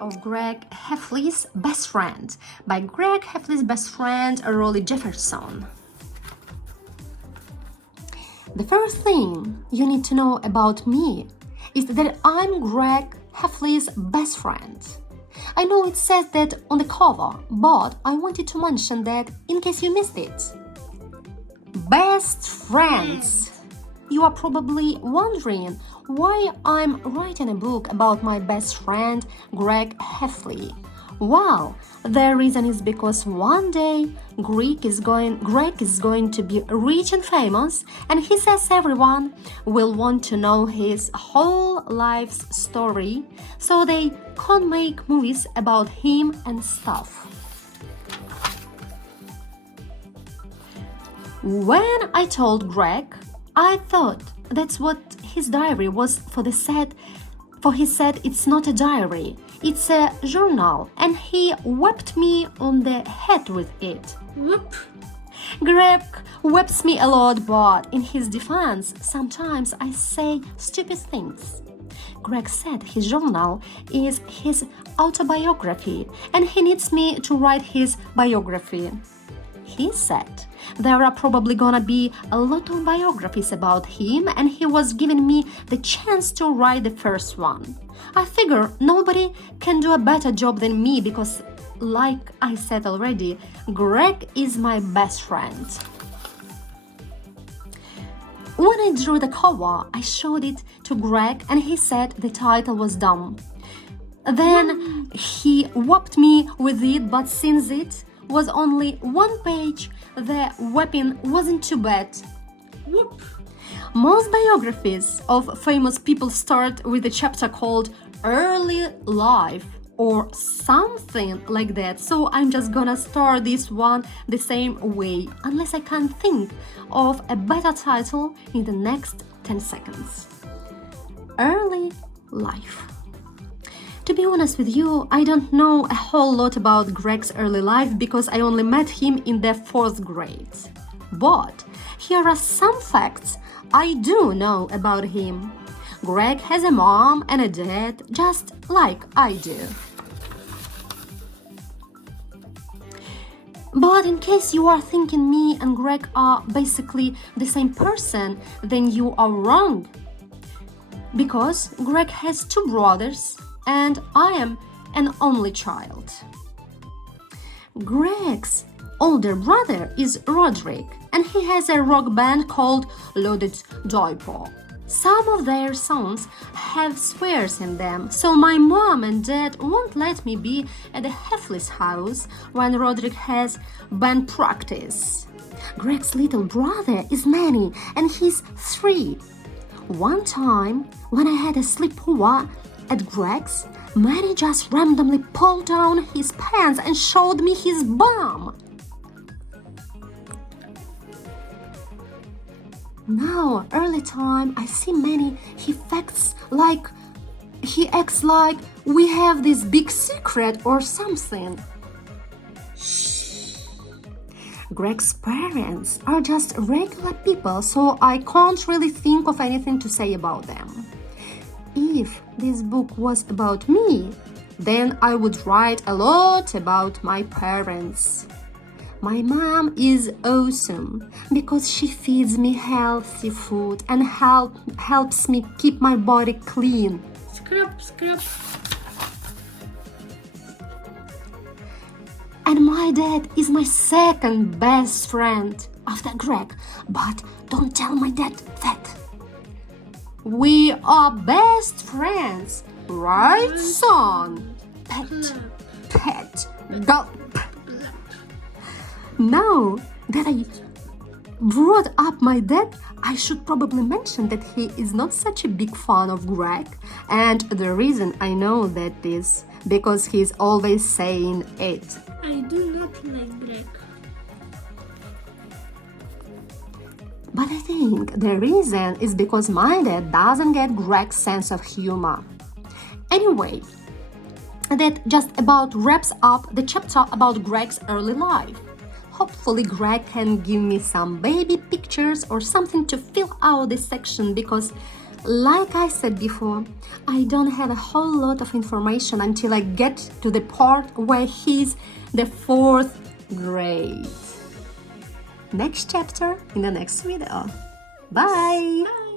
of Greg Heffley's Best Friend by Greg Heffley's best friend, Rolly Jefferson. The first thing you need to know about me is that I'm Greg Heffley's best friend. I know it says that on the cover, but I wanted to mention that in case you missed it. Best friends! You are probably wondering why I'm writing a book about my best friend, Greg Heffley. Well, the reason is because one day Greg is going to be rich and famous, and he says everyone will want to know his whole life's story, so they can't make movies about him and stuff. When I told Greg, I thought that's what his diary was for he said it's not a diary, it's a journal, and he whapped me on the head with it. Whoop. Greg whaps me a lot, but in his defense, sometimes I say stupid things. Greg said his journal is his autobiography, and he needs me to write his biography. He said there are probably gonna be a lot of biographies about him, and he was giving me the chance to write the first one. I figure nobody can do a better job than me because, like I said already, Greg is my best friend. When I drew the cover, I showed it to Greg and he said the title was dumb. Then he whopped me with it, but since it was only one page, the whipping wasn't too bad. Whoop. Most biographies of famous people start with a chapter called Early Life or something like that, so I'm just gonna start this one the same way, unless I can think of a better title in the next 10 seconds. Early Life. To be honest with you, I don't know a whole lot about Greg's early life because I only met him in the 4th grade. But here are some facts I do know about him. Greg has a mom and a dad, just like I do. But in case you are thinking me and Greg are basically the same person, then you are wrong. Because Greg has 2 brothers, and I am an only child. Greg's older brother is Roderick, and he has a rock band called Loaded Diaper. Some of their songs have swears in them, so my mom and dad won't let me be at the Heffley's house when Roderick has band practice. Greg's little brother is Manny, and he's 3. One time, when I had a sleepover at Greg's, Manny just randomly pulled down his pants and showed me his bum. Now, early time, I see Manny, he acts like we have this big secret or something. Shh. Greg's parents are just regular people, so I can't really think of anything to say about them. If this book was about me, then I would write a lot about my parents. My mom is awesome because she feeds me healthy food and helps me keep my body clean. Scrub, scrub. And my dad is my second best friend after Greg, but don't tell my dad that. We are best friends, right, son? Pet, gulp. Now that I brought up my dad, I should probably mention that he is not such a big fan of Greg, and the reason I know that is because he's always saying it. I do not like Greg. But I think the reason is because my dad doesn't get Greg's sense of humor. Anyway, that just about wraps up the chapter about Greg's early life. Hopefully Greg can give me some baby pictures or something to fill out this section because Like I said before, I don't have a whole lot of information until I get to the part where he's the 4th grade. Next chapter in the next video. Bye!